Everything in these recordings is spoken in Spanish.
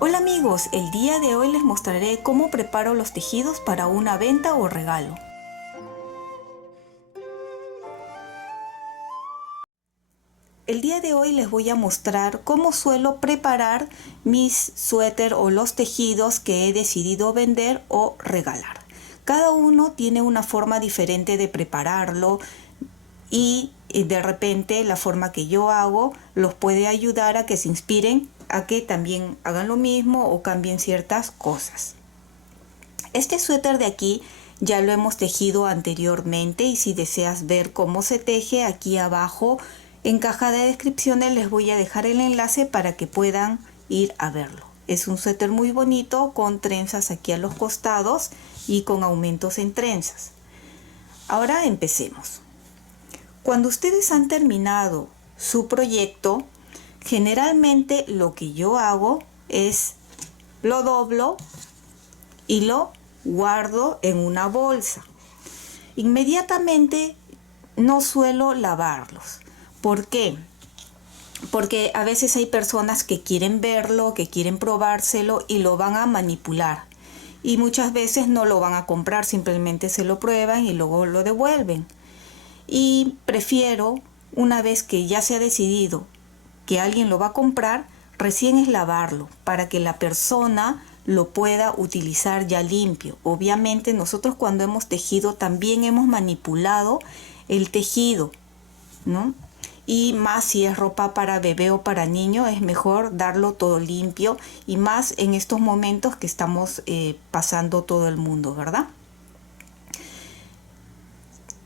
Hola amigos, el día de hoy les mostraré cómo preparo los tejidos para una venta o regalo. El día de hoy les voy a mostrar cómo suelo preparar mis suéter o los tejidos que he decidido vender o regalar. Cada uno tiene una forma diferente de prepararlo y de repente la forma que yo hago los puede ayudar a que se inspiren a que también hagan lo mismo o cambien ciertas cosas. Este suéter de aquí ya lo hemos tejido anteriormente y si deseas ver cómo se teje, aquí abajo en caja de descripciones les voy a dejar el enlace para que puedan ir a verlo. Es un suéter muy bonito con trenzas aquí a los costados y con aumentos en trenzas. Ahora empecemos. Cuando ustedes han terminado su proyecto, generalmente lo que yo hago es lo doblo y lo guardo en una bolsa. Inmediatamente no suelo lavarlos. ¿Por qué? Porque a veces hay personas que quieren verlo, que quieren probárselo y lo van a manipular. Y muchas veces no lo van a comprar, simplemente se lo prueban y luego lo devuelven. Y prefiero, una vez que ya se ha decidido que alguien lo va a comprar, recién es lavarlo para que la persona lo pueda utilizar ya limpio. Obviamente nosotros cuando hemos tejido también hemos manipulado el tejido, ¿no? Y más si es ropa para bebé o para niño, es mejor darlo todo limpio y más en estos momentos que estamos pasando todo el mundo, ¿verdad?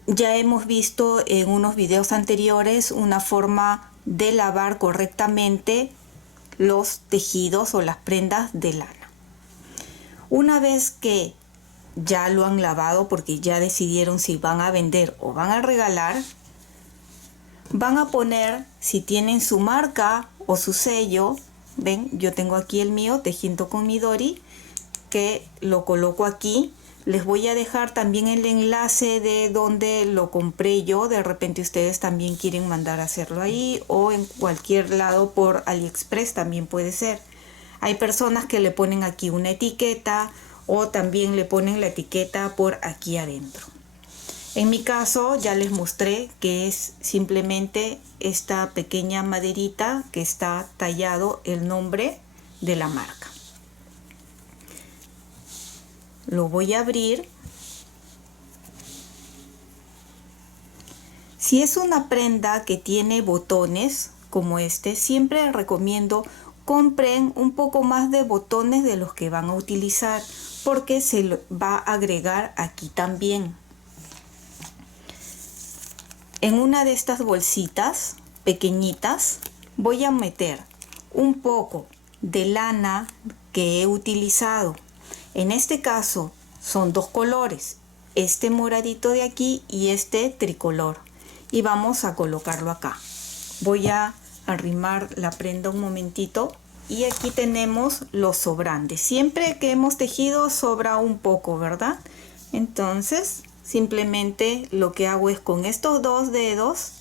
Ya hemos visto en unos videos anteriores una forma de lavar correctamente los tejidos o las prendas de lana. Una vez que ya lo han lavado porque ya decidieron si van a vender o van a regalar, van a poner, si tienen su marca o su sello, ven, yo tengo aquí el mío, Tejiendo con Midori, que lo coloco aquí. Les voy a dejar también el enlace de donde lo compré yo. De repente ustedes también quieren mandar a hacerlo ahí o en cualquier lado por AliExpress también puede ser. Hay personas que le ponen aquí una etiqueta o también le ponen la etiqueta por aquí adentro. En mi caso ya les mostré que es simplemente esta pequeña maderita que está tallado el nombre de la marca. Lo voy a abrir. Si es una prenda que tiene botones como este, siempre recomiendo compren un poco más de botones de los que van a utilizar porque se va a agregar aquí también. En una de estas bolsitas pequeñitas voy a meter un poco de lana que he utilizado. En este caso son dos colores, este moradito de aquí y este tricolor. Y vamos a colocarlo acá. Voy a arrimar la prenda un momentito y aquí tenemos los sobrantes. Siempre que hemos tejido sobra un poco, ¿verdad? Entonces simplemente lo que hago es con estos dos dedos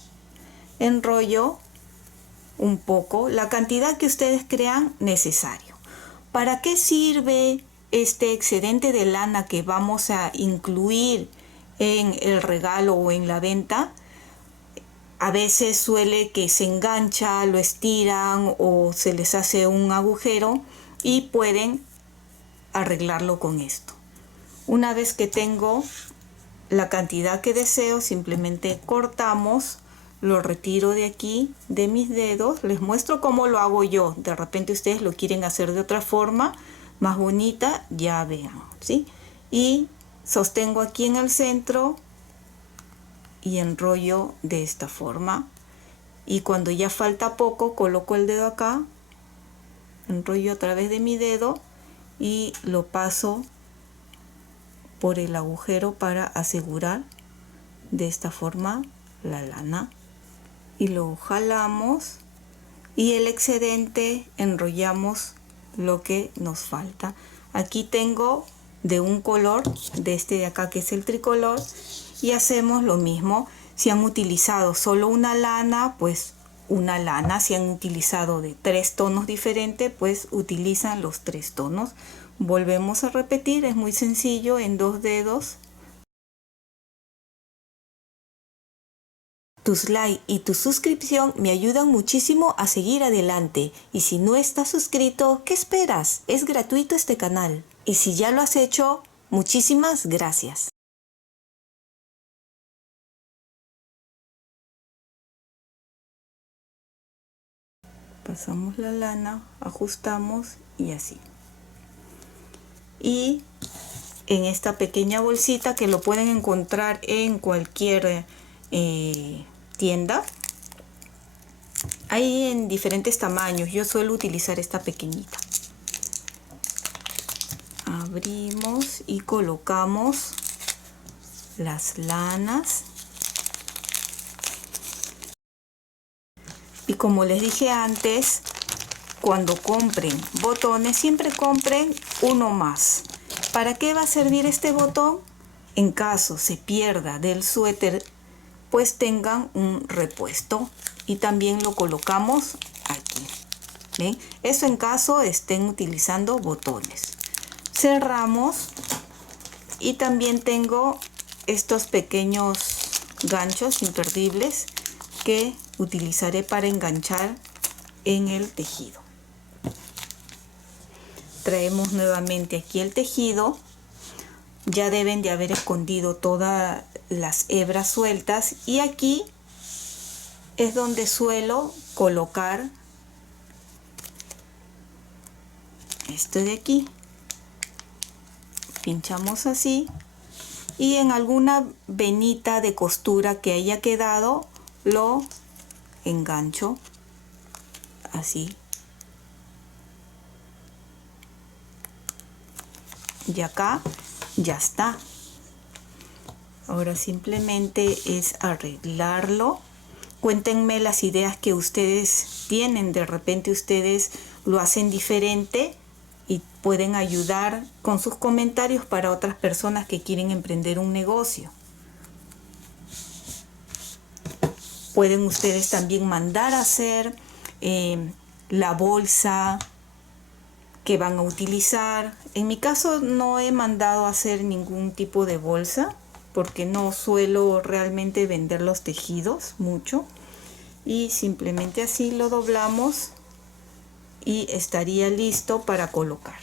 enrollo un poco, la cantidad que ustedes crean necesario. ¿Para qué sirve este excedente de lana que vamos a incluir en el regalo o en la venta? A veces suele que se engancha, lo estiran o se les hace un agujero y pueden arreglarlo con esto. Una vez que tengo la cantidad que deseo, simplemente cortamos, lo retiro de aquí de mis dedos, les muestro cómo lo hago yo. De repente ustedes lo quieren hacer de otra forma más bonita, ya vean, ¿sí? Y sostengo aquí en el centro y enrollo de esta forma. Y cuando ya falta poco, coloco el dedo acá, enrollo a través de mi dedo y lo paso por el agujero para asegurar de esta forma la lana. Y lo jalamos y el excedente enrollamos lo que nos falta. Aquí tengo de un color, de este de acá que es el tricolor, y hacemos lo mismo. Si han utilizado solo una lana, pues una lana. Si han utilizado de 3 tonos diferentes, pues utilizan los 3 tonos. Volvemos a repetir, es muy sencillo, en 2 dedos. Tus likes y tu suscripción me ayudan muchísimo a seguir adelante. Y si no estás suscrito, ¿qué esperas? Es gratuito este canal. Y si ya lo has hecho, muchísimas gracias. Pasamos la lana, ajustamos y así. Y en esta pequeña bolsita que lo pueden encontrar en cualquier tienda, hay en diferentes tamaños. Yo suelo utilizar esta pequeñita. Abrimos y colocamos las lanas. Y como les dije antes, cuando compren botones, siempre compren uno más. ¿Para qué va a servir este botón? En caso se pierda del suéter, pues tengan un repuesto. Y también lo colocamos aquí. ¿Ven? Eso en caso estén utilizando botones. Cerramos y también tengo estos pequeños ganchos imperdibles que utilizaré para enganchar en el tejido. Traemos nuevamente aquí el tejido. Ya deben de haber escondido todas las hebras sueltas y aquí es donde suelo colocar esto de aquí. Pinchamos así y en alguna venita de costura que haya quedado lo engancho así. Y acá ya está. Ahora simplemente es arreglarlo. Cuéntenme las ideas que ustedes tienen. De repente ustedes lo hacen diferente y pueden ayudar con sus comentarios para otras personas que quieren emprender un negocio. Pueden ustedes también mandar a hacer la bolsa que van a utilizar. En mi caso no he mandado a hacer ningún tipo de bolsa porque no suelo realmente vender los tejidos mucho. Y simplemente así lo doblamos y estaría listo para colocar.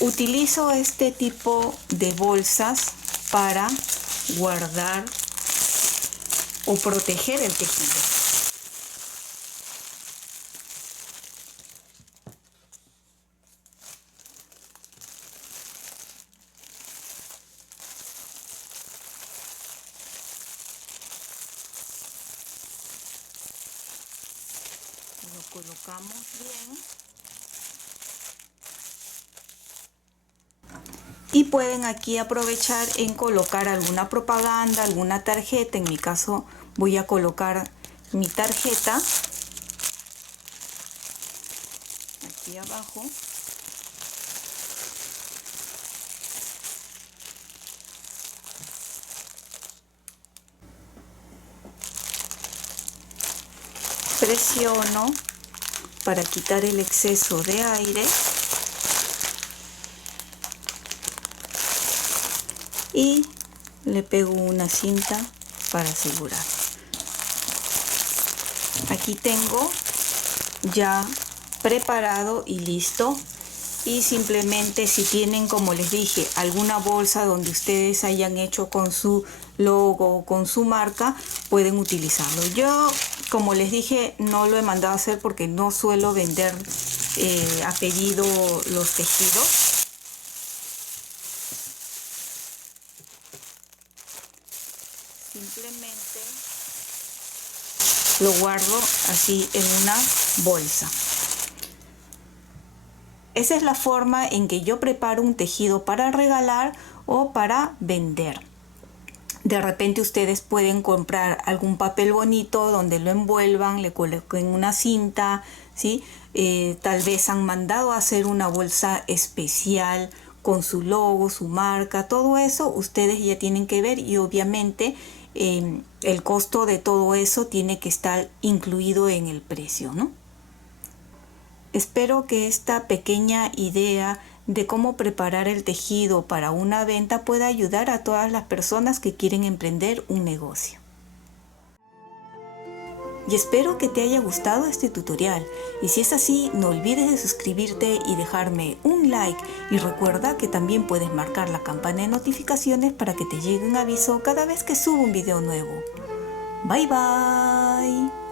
Utilizo este tipo de bolsas para guardar o proteger el tejido. Lo colocamos bien. Y pueden aquí aprovechar en colocar alguna propaganda, alguna tarjeta. En mi caso voy a colocar mi tarjeta aquí abajo. Presiono para quitar el exceso de aire. Y le pego una cinta para asegurar. Aquí tengo ya preparado y listo. Y simplemente si tienen, como les dije, alguna bolsa donde ustedes hayan hecho con su logo o con su marca, pueden utilizarlo. Yo, como les dije, no lo he mandado a hacer porque no suelo vender a pedido los tejidos. Simplemente lo guardo así en una bolsa. Esa es la forma en que yo preparo un tejido para regalar o para vender. De repente ustedes pueden comprar algún papel bonito donde lo envuelvan, le coloquen una cinta, ¿sí? Tal vez han mandado a hacer una bolsa especial con su logo, su marca, todo eso ustedes ya tienen que ver y obviamente el costo de todo eso tiene que estar incluido en el precio, ¿no? Espero que esta pequeña idea de cómo preparar el tejido para una venta pueda ayudar a todas las personas que quieren emprender un negocio. Y espero que te haya gustado este tutorial, y si es así, no olvides de suscribirte y dejarme un like, y recuerda que también puedes marcar la campana de notificaciones para que te llegue un aviso cada vez que subo un video nuevo. Bye bye.